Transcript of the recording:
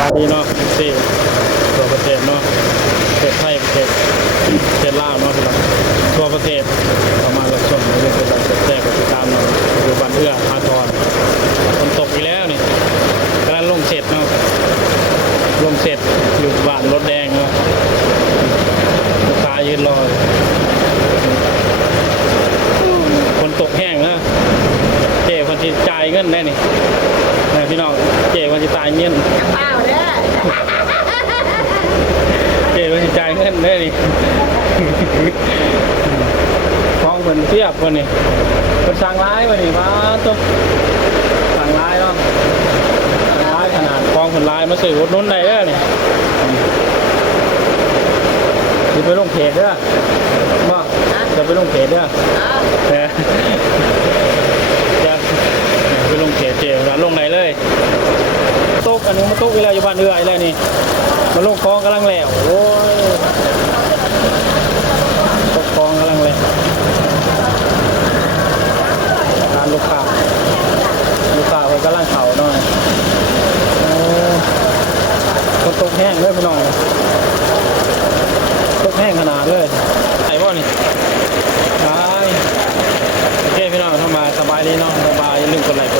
บายดีเนาะสี่ตัวประเทศเนาะประเทศไทยประเทศลาวเนาะพี่น้องทั่วประเทศประมาณละส่วนนี้เป็นการแจกกิจกรรมเนาะอยู่บ้านเอื้อพาทรฝนตกอีกแล้วนี่กำลังลงเสร็จเนาะลงเสร็จอยู่บ้านรถแดงเนาะลูกค้ายืนรอฝนตกแห้งนะเจ๊คนที่จ่ายเงินได้นี่พี่น้องเจ๊คนที่จ่ายเงินเปล่าเด้อเจ๊คนที่จ่ายเงินได้นี่คลองเหมือนเทียบวันนี้เป็นสั่งร้ายวันนี้มาตุ๊กสั่งร้ายเนาะสั่งร้ายขนาดคลองเหมือนร้ายมาสื่อรถนู้นได้เด้อนี่จะไปลงเพจเด้อว่าจะไปลงเพจเด้อจะไปลงเพจเจ๊ร้านลงไหนเลยโต๊ะอันนี้มาโต๊ะเวลาอยู่บ้านเรืออะไรนี่มาลงคลองกำลังแล้วโอ้ยตกคลองกำลังแล้วร้านลูกค้าเขากำลังเข่าหน่อยคนตกแห้งเลยพี่น้องตกแห้งขนาดเลยไอ้บ่นี่โอเคพี่น้องเข้ามาสบายดีเนาะสบายอย่าลืมกดไลค์กด